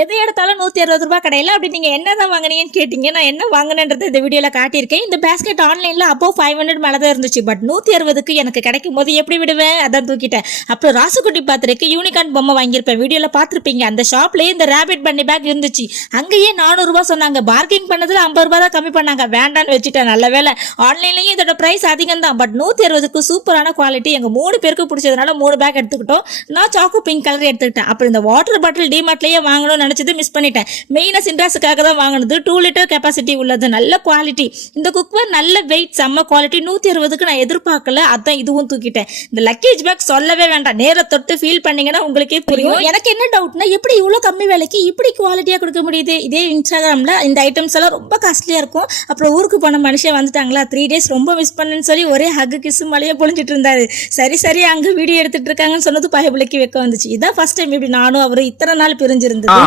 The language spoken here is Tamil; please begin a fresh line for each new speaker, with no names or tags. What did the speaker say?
எதை எடுத்தாலும் நூற்றி அறுபது ரூபாய் கடையில்? அப்படி நீங்கள் என்ன தான் வாங்குனீங்கன்னு கேட்டிங்க. நான் என்ன வாங்கினேன்றது இந்த வீடியோவில் காட்டியிருக்கேன். இந்த பேஸ்கெட் ஆன்லைனில் அப்போ ஃபைவ் ஹண்ட்ரட் மேலே தான் இருந்துச்சு. பட் நூற்றி அறுபதுக்கு எனக்கு கிடைக்கும் போது எப்படி விடுவேன்? அதான் தூக்கிட்டேன். அப்புறம் ராசுக்குட்டி பாத்திரக்கு யூனிகான் பொம்மை வாங்கியிருப்பேன். வீடியோவில் பார்த்துருப்பீங்க. அந்த ஷாப்லேயே இந்த ரேபிட் பண்ணி பேக் இருந்துச்சு. அங்கேயே நானூறுரூவா சொன்னாங்க. பார்க்கிங் பண்ணதில் ஐம்பது ரூபா தான் கம்மி பண்ணாங்க. வேண்டான்னு வச்சுட்டேன். நல்ல வேலை ஆன்லைன்லேயும் இதோட ப்ரைஸ் அதிகம் தான் பட் நூற்றி அறுபதுக்கு சூப்பரான குவாலிட்டி எங்கள் மூணு பேருக்கு பிடிச்சதுனால மூணு பேக் எடுத்துக்கிட்டோம். நான் சாக்கு பிங்க் கலர் எடுத்துக்கிட்டேன். அப்புறம் இந்த வாட்டர் பாட்டில் டிமார்ட்லேயே வாங்கணும்னு நினச்சது மிஸ் பண்ணிட்டேன். மெயினாக சின்ராஸுக்காக தான் வாங்கினது. டூ லிட்டர் கெப்பாசிட்டி உள்ளது. நல்ல குவாலிட்டி இந்த குக்வேர் நல்ல வெயிட் செம்ம குவாலிட்டி நூற்றி அறுபதுக்கு நான் எதிர்பார்க்கல. அதான் இதுவும் தூக்கிட்டேன். இந்த லக்கேஜ் பேக் சொல்லவே வேண்டாம். நேர தொட்டு ஃபீல் பண்ணீங்கன்னா உங்களுக்கே புரியும் எனக்கு என்ன டவுட்னா எப்படி இவ்வளோ கம்மி விலைக்கு இப்படி குவாலிட்டியாக கொடுக்க முடியுது? இதே இன்ஸ்டாகிராமில் இந்த ஐட்டம்ஸ் எல்லாம் ரொம்ப காஸ்ட்லியாக இருக்கும். அப்புறம் ஊருக்கு போன மனுஷன் வந்துட்டாங்களா? த்ரீ டேஸ் ரொம்ப மிஸ் பண்ணேன்னு சொல்லி ஒரே ஹக்கு கிஸ் மலையே பொழிஞ்சிட்டு இருந்தாரு. சரி சரி அங்கே வீடியோ எடுத்துட்டு இருக்காங்கன்னு சொன்னது பயபிளைக்கு வைக்க வந்துச்சு. இதான் ஃபர்ஸ்ட் டைம் இப்படி நானும் அவரும் இத்தனை நாள் பிரிஞ்சிருந்தது.